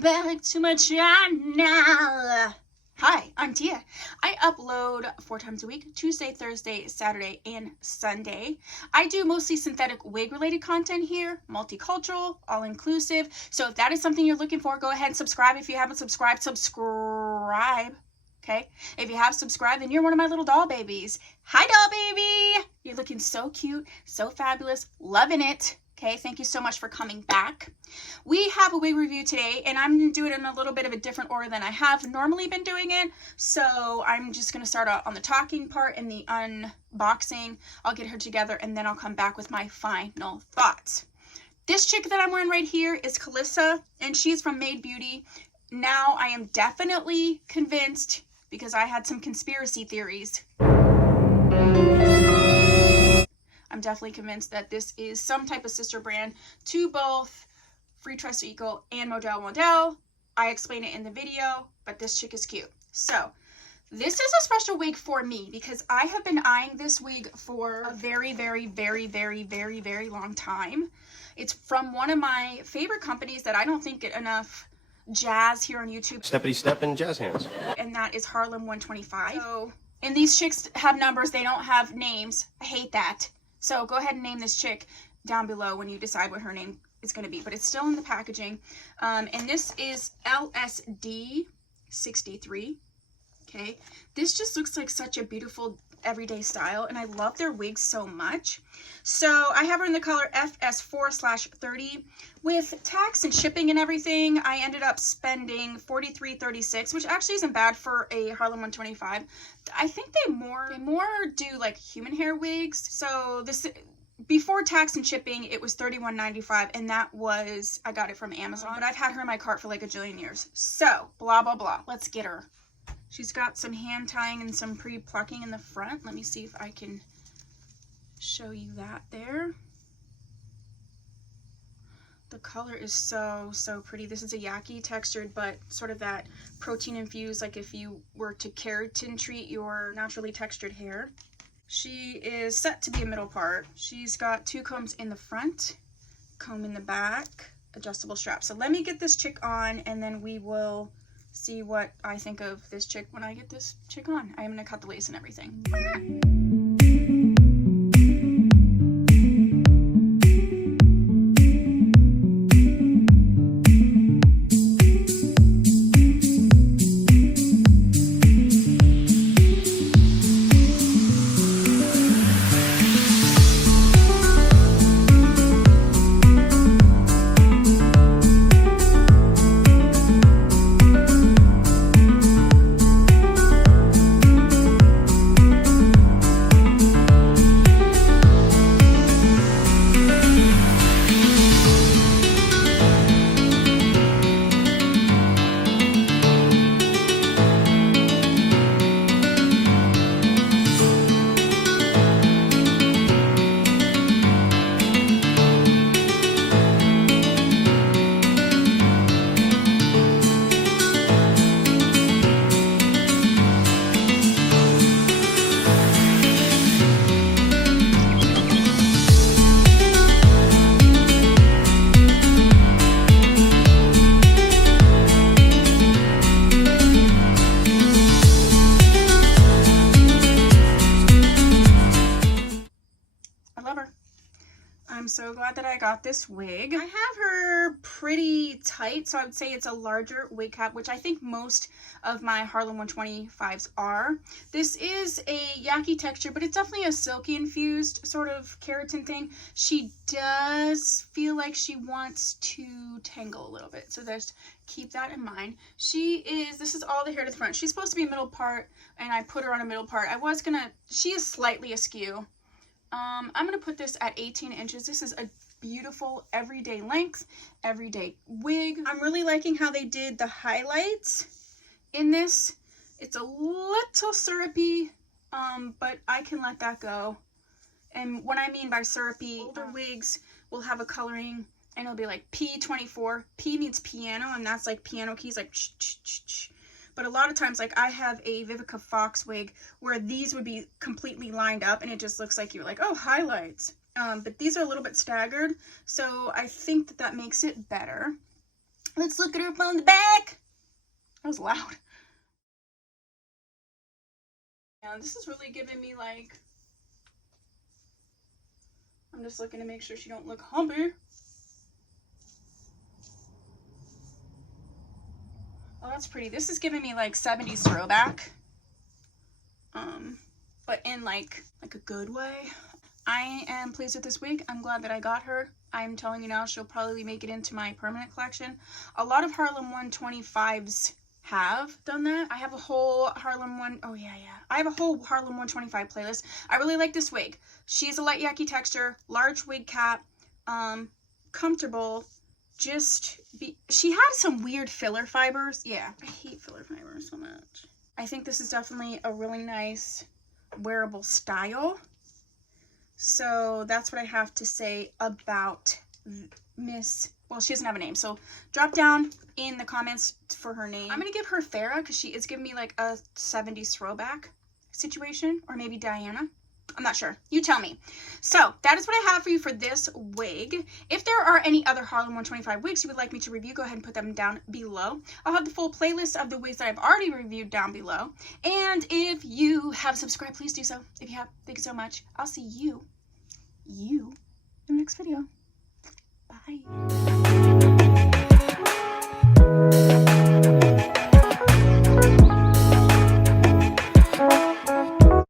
welcome back to my channel. Hi, I'm Tia. I upload 4 times a week, Tuesday, Thursday, Saturday, and Sunday. I do mostly synthetic wig related content here, multicultural, all-inclusive. So if that is something you're looking for, go ahead and subscribe. If you haven't subscribed, subscribe. Okay? If you have subscribed, then you're one of my little doll babies. Hi, doll baby! You're looking so cute, so fabulous, loving it. Okay, thank you so much for coming back. We have a wig review today, and I'm going to do it in a little bit of a different order than I have normally been doing it. So I'm just going to start out on the talking part and the unboxing. I'll get her together, and then I'll come back with my final thoughts. This chick that I'm wearing right here is Calissa, and she's from Made Beauty. Now I am definitely convinced, because I had some conspiracy theories, I'm definitely convinced that this is some type of sister brand to both Free Trust Eco and Model. I explain it in the video, but this chick is cute. So this is a special wig for me because I have been eyeing this wig for a very long time. It's from one of my favorite companies that I don't think get enough jazz here on YouTube. Steppity step and jazz hands. And that is Harlem 125. So, and these chicks have numbers, they don't have names. I hate that. So go ahead and name this chick down below when you decide what her name is going to be. But it's still in the packaging. And this is LSD63. Okay. This just looks like such a beautiful everyday style. And I love their wigs so much. So I have her in the color FS4/30. With tax and shipping and everything, I ended up spending $43.36, which actually isn't bad for a Harlem 125. I think they more do like human hair wigs. So this, before tax and shipping, it was $31.95, and that was, I got it from Amazon. But I've had her in my cart for like a jillion years. So blah blah blah. Let's get her. She's got some hand tying and some pre-plucking in the front. Let me see if I can show you that there. The color is so pretty. This is a yaki textured, but sort of that protein infused, like if you were to keratin treat your naturally textured hair. She is set to be a middle part. She's got 2 combs in the front, comb in the back, adjustable strap. So let me get this chick on, and then we will see what I think of this chick when I get this chick on. I am going to cut the lace and everything. I'm so glad that I got this wig. I have her pretty tight, so I would say it's a larger wig cap, which I think most of my Harlem 125s are. This is a yaki texture, but it's definitely a silky infused sort of keratin thing. She does feel like she wants to tangle a little bit, so just keep that in mind. This is all the hair to the front. She's supposed to be a middle part, and I put her on a middle part. She is slightly askew. I'm going to put this at 18 inches. This is a beautiful everyday length, everyday wig. I'm really liking how they did the highlights in this. It's a little syrupy, but I can let that go. And what I mean by syrupy, older wigs will have a coloring, and it'll be like P24. P means piano, and that's like piano keys, like ch ch ch ch. But a lot of times, like I have a Vivica Fox wig where these would be completely lined up and it just looks like you're like, oh, highlights. But these are a little bit staggered, so I think that that makes it better. Let's look at her from the back. That was loud. And this is really giving me like, I'm just looking to make sure she don't look humpy. Oh, that's pretty. This is giving me like 70s throwback. But in like a good way. I am pleased with this wig. I'm glad that I got her. I'm telling you now, she'll probably make it into my permanent collection. A lot of Harlem 125s have done that. I have a whole Harlem I have a whole Harlem 125 playlist. I really like this wig. She's a light yaki texture, large wig cap, comfortable. She had some weird filler fibers. Yeah, I hate filler fibers so much. I think this is definitely a really nice wearable style. So that's what I have to say about Miss, well, she doesn't have a name, so drop down in the comments for her name. I'm gonna give her Farrah because she is giving me like a 70s throwback situation, or maybe Diana. I'm not sure. You tell me. So that is what I have for you for this wig. If there are any other Harlem 125 wigs you would like me to review, go ahead and put them down below. I'll have the full playlist of the wigs that I've already reviewed down below. And if you have subscribed, please do so. If you have, thank you so much. I'll see you in the next video. Bye.